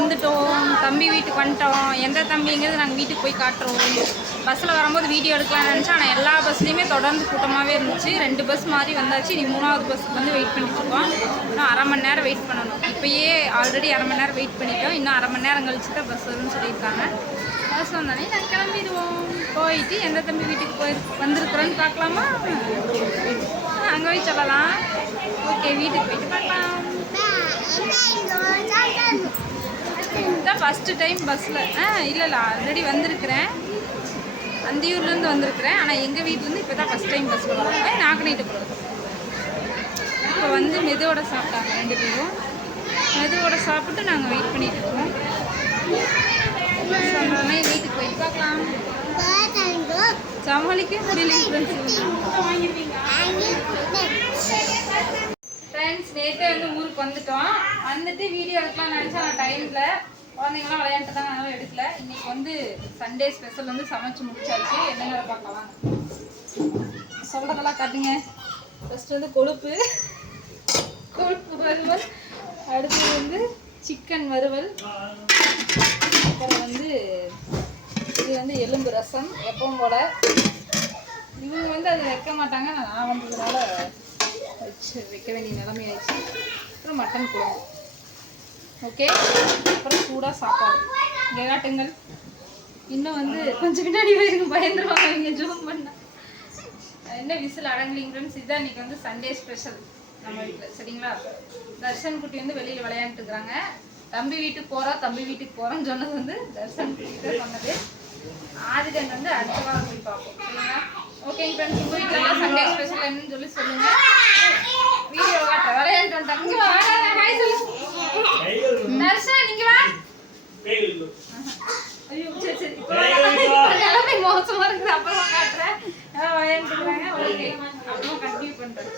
வந்துட்டோம், தம்பி வீட்டுக்கு வந்துட்டோம். எந்த தம்பிங்கிறது நாங்கள் வீட்டுக்கு போய் காட்டுறோம். பஸ்ஸில் வரும்போது வீடியோ எடுக்கலாம்னு நினச்சா, ஆனால் எல்லா பஸ்லேயுமே தொடர்ந்து கூட்டமாகவே இருந்துச்சு. 2 பஸ் மாறி வந்தாச்சு. நீ 3வது பஸ்ஸுக்கு வந்து வெயிட் பண்ணிட்டுருக்கோம். இன்னும் அரை மணி நேரம் வெயிட் பண்ணணும். இப்போயே ஆல்ரெடி அரை மணி நேரம் வெயிட் பண்ணிட்டோம். இன்னும் அரை மணி நேரம் கழிச்சு தான் பஸ் வரும்னு சொல்லியிருக்காங்க. பஸ் வந்தானே நாங்கள் கிளம்பிடுவோம். போயிட்டு எந்த தம்பி வீட்டுக்கு வந்திருக்கிறோன்னு பார்க்கலாமா? அங்கே போய் சொல்லலாம். ஓகே, வீட்டுக்கு போயிட்டு பார்க்கலாம். இதுதான் ஃபஸ்ட்டு டைம் பஸ்ஸில். இல்லை ஆல்ரெடி வந்திருக்கிறேன். அந்தியூர்லேருந்து வந்திருக்கிறேன். ஆனால் எங்கள் வீட்டிலேருந்து இப்போ தான் ஃபஸ்ட் டைம் பஸ்ஸில் வரோம். நாக்குநீட்டு போகிறோம். இப்போ வந்து மெதுவோட சாப்பிட்டாங்க 2 பேரும். மெதுவோட சாப்பிட்டு நாங்கள் வெயிட் பண்ணிகிட்டு இருக்கோம். சொன்னோடனே வீட்டுக்கு போய் பார்க்கலாம். சமாளிக்க முடியல ஃப்ரெண்ட்ஸ். நேற்றே வந்து ஊருக்கு வந்துட்டோம். வந்துட்டு வீடியோ எடுக்கலாம்னு நினச்சா நான் டைமில் குழந்தைங்களாம் விளையாண்டு தான் அதனால எடுக்கல. இன்றைக்கி வந்து சண்டே ஸ்பெஷல் வந்து சமைச்சு முடிச்சாச்சு. என்னென்ன பார்க்கலாம் சொல்கிறதெல்லாம் காட்டுங்க. ஃபஸ்ட்டு வந்து கொழுப்பு வறுவல், அடுத்தது வந்து சிக்கன் வறுவல், அப்புறம் வந்து இது வந்து எலும்பு ரசம். எப்பவும் போல் இவங்க வந்து அது வைக்க மாட்டாங்க. நான் வந்ததுனால வைக்க வேண்டிய நிலைமை ஆயிடுச்சு. அப்புறம் மட்டன் குழம்பு. ஓகே, அப்புறம் சூடாக சாப்பாடு. இங்கே காட்டுங்கள். இன்னும் வந்து கொஞ்சம் பின்னாடி போயிருங்க, பயந்துருவாங்க இங்கே ஜூம் பண்ணால். என்ன விசில் அடங்கலிங்க ஃப்ரெண்ட்ஸ். இதுதான் இன்றைக்கி வந்து சண்டே ஸ்பெஷல் நம்ம வீட்டில். சரிங்களா? தர்ஷன் குட்டி வந்து வெளியில் விளையாண்டுருக்குறாங்க. தம்பி வீட்டுக்கு போகிறோன்னு சொன்னது வந்து தர்ஷன் குட்டி தான் சொன்னது. ஆதிதன் வந்து அடுத்த வாரம் போய் பார்ப்போம். சரிங்களா? ஓகேங்க ஃப்ரெண்ட்ஸ், உங்கள் வீட்டில் சண்டே ஸ்பெஷல் என்னன்னு சொல்லி சொல்லுங்கள். வீடியோ காட்ட விளையாண்டு வந்துட்டாங்க. தர்ஷன் நீங்க வா. ஐயோ சரி சரி, நிலைமை மோசமா இருக்குது. அப்புறமா காட்டுறேன். விளையாண்டுக்கிறாங்க. ஓகே, அப்புறமா கண்டினியூ பண்ணுறேன்.